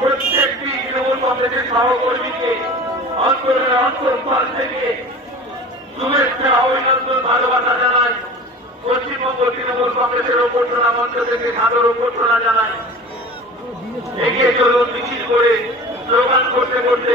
প্রত্যেকটি তৃণমূল কংগ্রেসের সহকর্মীকে অন্তরের অন্তঃস্থল থেকে শুভেচ্ছা, অভিনন্দন, ভালোবাসা জানাই। পশ্চিমবঙ্গ তৃণমূল কংগ্রেসের অভ্যর্থনা মঞ্চ থেকে সাদর অভ্যর্থনা জানাই। এগিয়ে চলুন মিছিল করে স্লোগান করতে করতে